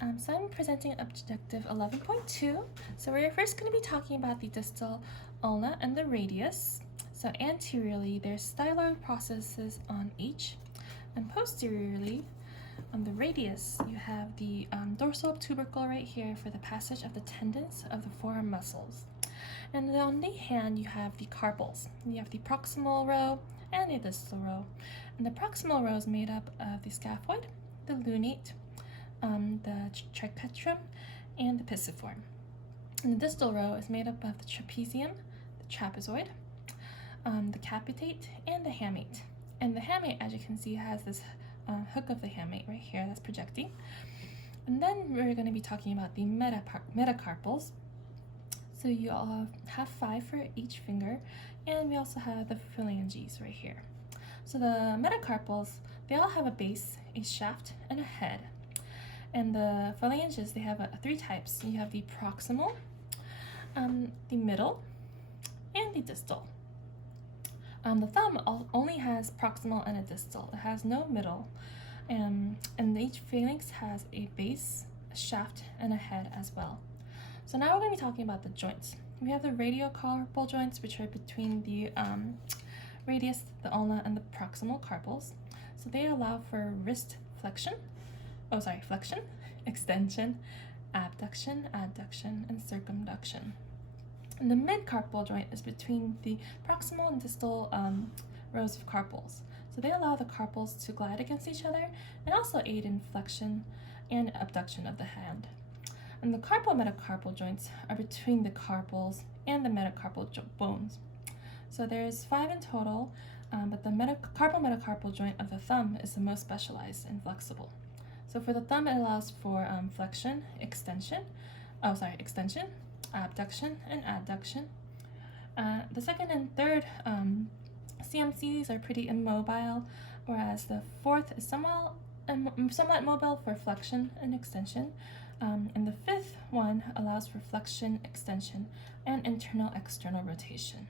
So I'm presenting objective 11.2. So we're first going to be talking about the distal ulna and the radius. So anteriorly, there's styloid processes on each, and posteriorly, on the radius, you have the dorsal tubercle right here for the passage of the tendons of the forearm muscles. And then on the hand, you have the carpals. You have the proximal row and the distal row. And the proximal row is made up of the scaphoid, the lunate, the triquetrum, and the pisiform. And the distal row is made up of the trapezium, the trapezoid, the capitate, and the hamate. And the hamate, as you can see, has this hook of the hamate right here that's projecting. And then we're going to be talking about the metacarpals. So you all have 5 for each finger, and we also have the phalanges right here. So the metacarpals, they all have a base, a shaft, and a head. And the phalanges, they have 3 types. You have the proximal, the middle, and the distal. The thumb only has proximal and a distal. It has no middle. And each phalanx has a base, a shaft, and a head as well. So now we're going to be talking about the joints. We have the radiocarpal joints, which are between the radius, the ulna, and the proximal carpals. So they allow for wrist flexion, extension, abduction, adduction, and circumduction. And the mid-carpal joint is between the proximal and distal rows of carpals. So they allow the carpals to glide against each other and also aid in flexion and abduction of the hand. And the carpal metacarpal joints are between the carpals and the metacarpal bones. So there's 5 in total, but the carpal metacarpal joint of the thumb is the most specialized and flexible. So for the thumb, it allows for extension, abduction, and adduction. The second and third CMCs are pretty immobile, whereas the fourth is somewhat mobile for flexion and extension. And the fifth one allows for flexion, extension, and internal-external rotation.